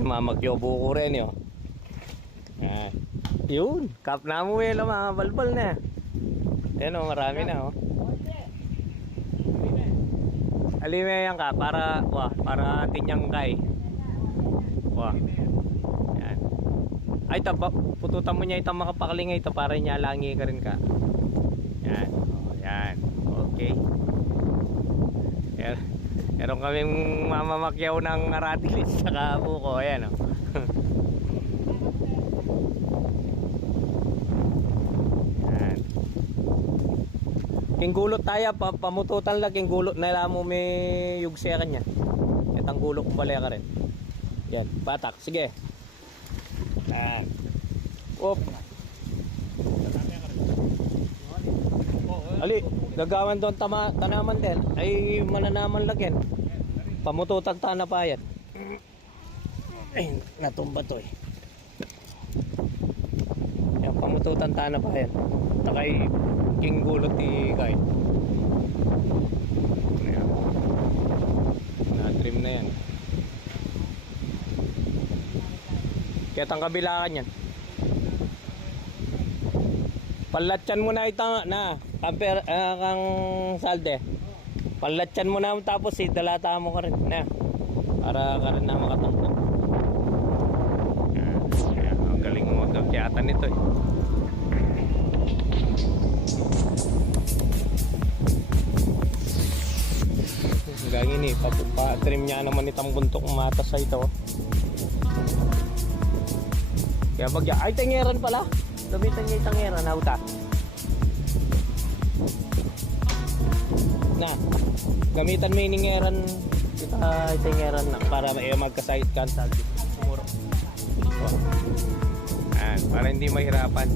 Mamakyo buko rin yun. Yan. Yun, kap na mo yung mga balbal na. Ayan o, marami na o. Alime yan ka, para tinyang kay. Wah. Yan. Ay, pututan mo niya itong makapakalingay ito para niya langi ka rin ka. Yan. O, yan. Okay. Yan. Meron kaming mamamakyaw ng aratilis sa buko. Ayan o. Yan. Kinggulot tayo, pamututan lang kinggulot na lang mo may yugsiya kanya. Itang gulok balaya ka rin. Yan, patak. Sige. Yan. Op. Ali, gagawan doon tanaman din. Ay, mananaman lagyan. Pamututan ta na pa yan. Ay, natumba to eh. Yan, pamututan ta na pa yan. Takay kinggulot ni guide. Ayan. Na-trim na yan. Kaya tang kabilaan yan. Palatyan mo na itang na tamper kang salde. Palatyan mo na tapos dalata mo ka rin na para ka rin na makatangko. Ang galing mo magkakyatan nito eh. Gangin eh, pa-trim niya naman itang buntok mata sa ito. Kaya bagya, ay tengeran pala. Gamitan niya itang tengeran, nauta. Na, gamitan mo yung tengeran, tengeran na para magkasahit ka sa muro. Ayan, para hindi mahirapan.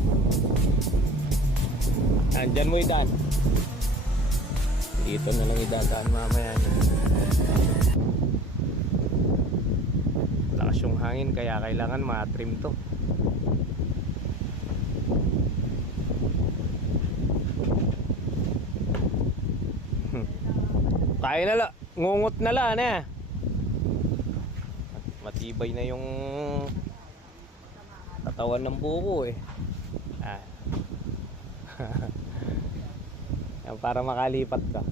Ayan, dyan mo idaan. Dito na lang idadaan mamaya. Lakas yung hangin kaya kailangan ma-trim to. Kaya na lang, ngungot na lang eh. Matibay na yung katawan ng buko eh. Ah. Yan, para makalipat ka.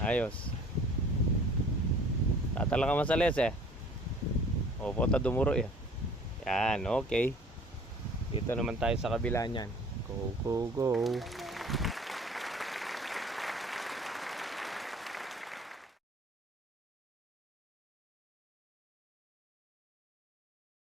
Ayos. Tatala ka masalis eh. Opo, ta dumuro yan. Yan, okay. Dito naman tayo sa kabila niyan. Go, go, go.